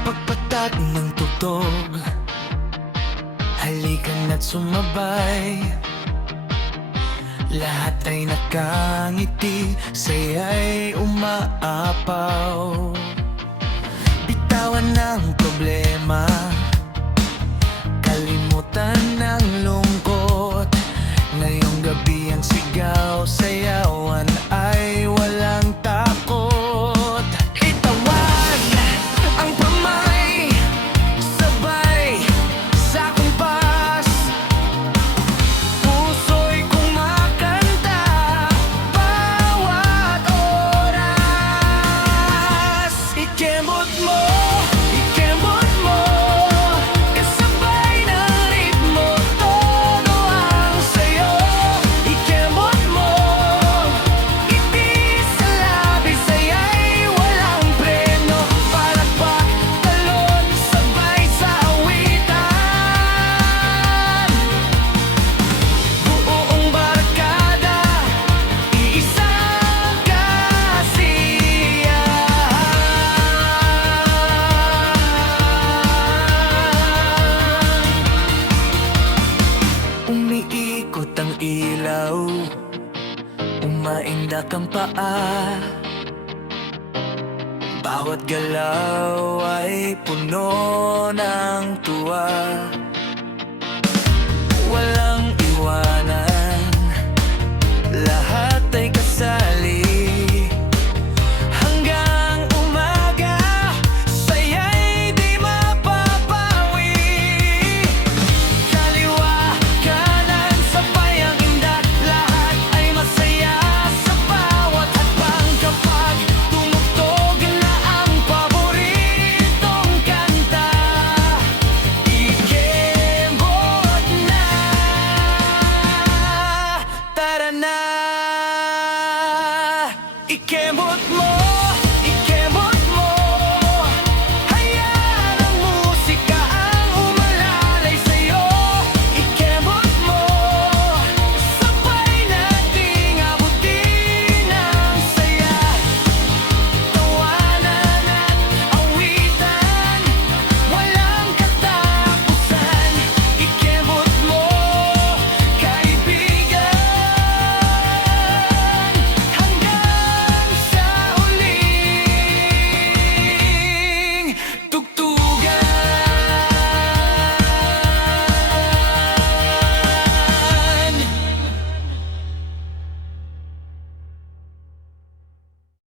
Pagpatak ng tugtog, halikan at sumabay. Lahat ay nakangiti, saya'y umaapaw. Bitawan ng problema, kalimutan ng lungkot. Ngayong gabi ang sigaw, sayawan ay walang takot. Itawag ang pamay, sabay sa kumpas. Puso'y kumakanta bawat oras. Ikembot mo, kasabay ng ritmo, todo ang sayo. Ikembot mo, ngiti sa labi, saya'y walang preno. Palakpak, talon, sabay sa awitan. Buong barkada, iisang kasiyahan. Umiikot ang ilaw, umaindak ang paa. Bawat galaw ay puno ng tuwa.